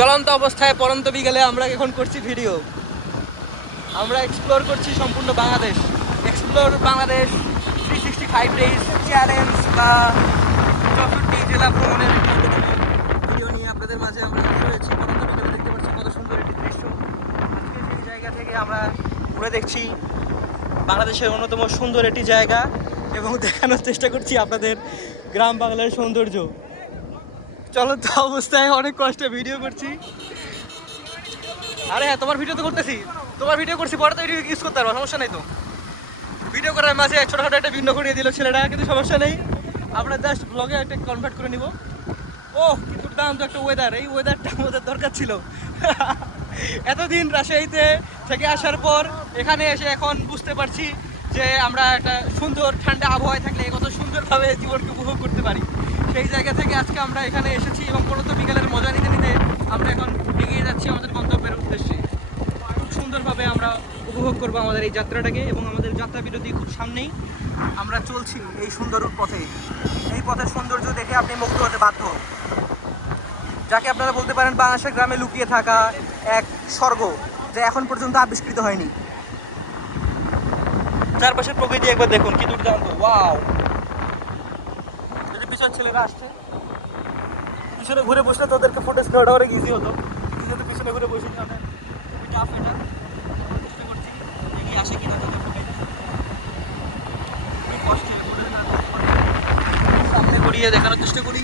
চলন্ত অবস্থায় পরন্ত বিকেলে আমরা এখন করছি ভিডিও। আমরা এক্সপ্লোর করছি সম্পূর্ণ Bangladesh, explore Bangladesh 365 days challenge বা 64 জেলা ভ্রমণের ভিডিও নিয়ে আপনাদের মাঝে আমরা রয়েছি। পরন্ত বিকেলে দেখতে পাচ্ছি কত সুন্দর একটি দৃশ্য। আজকে সেই জায়গা থেকে আমরা ঘুরে দেখছি বাংলাদেশের অন্যতম সুন্দর একটি জায়গা এবং দেখানোর চেষ্টা করছি আপনাদের গ্রাম বাংলার সৌন্দর্য। চলন্ত অবস্থায় অনেক কষ্টে ভিডিও করছি। আরে হ্যাঁ, তোমার ভিডিও তো করতেছি, তোমার ভিডিও করছি, পরে তো ভিডিও ইউজ করতে পারবো, সমস্যা নেই তো। ভিডিও করার মাঝে ছোটোখাটো একটা ভিন্ন করিয়ে দিল ছেলেটা, কিন্তু সমস্যা নেই, আমরা জাস্ট ব্লগে একটা কনভার্ট করে নিব। ও কিন্তু দুর্দান্ত একটা ওয়েদার, এই ওয়েদারটা আমাদের দরকার ছিল। এতদিন রাজশাহীতে থেকে আসার পর এখানে এসে এখন বুঝতে পারছি যে আমরা একটা সুন্দর ঠান্ডা আবহাওয়ায় থাকলে কত সুন্দরভাবে জীবনকে উপভোগ করতে পারি। সেই জায়গা থেকে আজকে আমরা এখানে এসেছি এবং পরন্ত বিকেলের মজা নিতে নিতে আমরা এখন এগিয়ে যাচ্ছি আমাদের গন্তব্যের উদ্দেশ্যে। খুব সুন্দরভাবে আমরা উপভোগ করবো আমাদের এই যাত্রাটাকে এবং আমাদের যাত্রা বিরতি খুব সামনেই। আমরা চলছি এই সুন্দর পথে, এই পথের সৌন্দর্য দেখে আপনি মুগ্ধ হতে বাধ্য, যাকে আপনারা বলতে পারেন বাংলাদেশের গ্রামে লুকিয়ে থাকা এক স্বর্গ, যা এখন পর্যন্ত আবিষ্কৃত হয়নি। চারপাশের প্রকৃতি একবার দেখুন, কি দুর্দান্ত, ওয়াও। যদি পিছন ছেলেরা আসছে, পিছনে ঘুরে বসলে তোদেরকে ফুটেজ নেওয়াটা অনেক ইজি হতো, কিন্তু পিছনে ঘুরে বসে টাফ এটা চেষ্টা করছি এগিয়ে আসে কিনা তাদের সামনে ঘুরিয়ে দেখানোর চেষ্টা করি।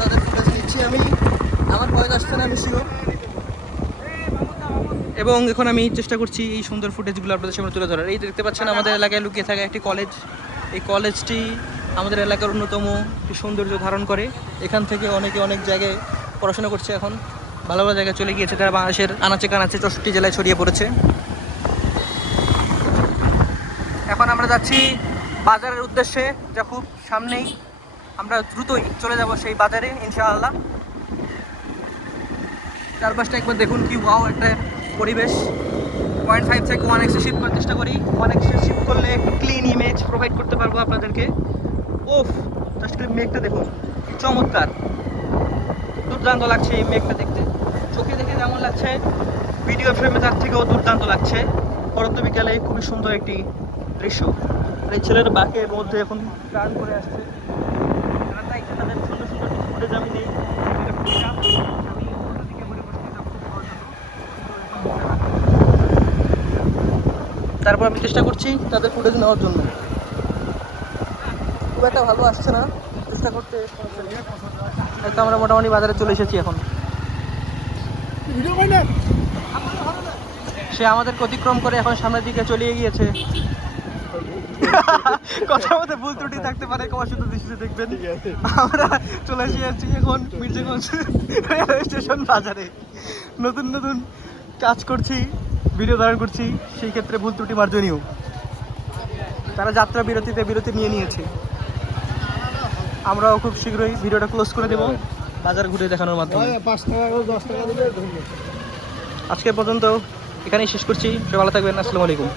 তাদের ফুটেজ নিচ্ছি আমি, আমার ভয় আসছে না, আমি শিওর। এবং এখন আমি চেষ্টা করছি এই সুন্দর ফুটেজগুলো আপনাদের সামনে তুলে ধরার। এই দেখতে পাচ্ছেন আমাদের এলাকায় লুকিয়ে থাকা একটি কলেজ। এই কলেজটি আমাদের এলাকার অন্যতম একটি সৌন্দর্য ধারণ করে। এখান থেকে অনেকে অনেক জায়গায় পড়াশোনা করছে, এখন ভালো ভালো জায়গায় চলে গিয়েছে, তারা বাংলাদেশের আনাচে কানাচে 64 জেলায় ছড়িয়ে পড়েছে। এখন আমরা যাচ্ছি বাজারের উদ্দেশ্যে, যা খুব সামনেই। আমরা দ্রুতই চলে যাব সেই বাজারে ইনশাআল্লাহ। চারপাশটা একবার দেখুন, কি ওয়াও একটা পরিবেশ। 0.5 থেকে 1x শিফট করার চেষ্টা করি। 1x শিফট করলে একটু ক্লিন ইমেজ প্রোভাইড করতে পারবো আপনাদেরকে। ওফ, জাস্ট মেঘটা দেখুন, চমৎকার, দুর্দান্ত লাগছে এই মেঘটা দেখতে। চোখে দেখে যেমন লাগছে, ভিডিও ফ্রেমে তার থেকেও দুর্দান্ত লাগছে। পরন্ত বিকালে খুবই সুন্দর একটি দৃশ্য। এই ছেলের বাঁকের মধ্যে এখন টার্ন করে আসছে, তাই তাদের সুন্দর সুন্দর ফুটেজ আমি নেই। তারপর আমি চেষ্টা করছি তাদের ফুটেজ নেওয়ার জন্য। খুব একটা ভালো আসছে না, চেষ্টা করতে তো আমরা মোটামুটি বাজারে চলে এসেছি এখন। সে আমাদের অতিক্রম করে এখন সামনের দিকে চলে গিয়েছে। কথার মধ্যে ভুল ত্রুটি থাকতে পারে, ক্ষমা সুন্দর দৃষ্টিতে দেখবেন। আমরা চলে এসেছি এখন মির্জাগঞ্জ রেলওয়ে স্টেশন বাজারে। নতুন নতুন কাজ করছি, ভিডিও ধারণ করছি, সেই ক্ষেত্রে ভুল ত্রুটি মার্জনীয়। তারা যাত্রা বিরতি নিয়ে নিয়েছে। আমরাও খুব শীঘ্রই ভিডিওটা ক্লোজ করে দেব বাজার ঘুরে দেখানোর মাধ্যমে। 5 টাকা 10 টাকা দিলে আজকে পর্যন্ত এখানেই শেষ করছি। সবাই ভালো থাকবেন, আসসালামু আলাইকুম।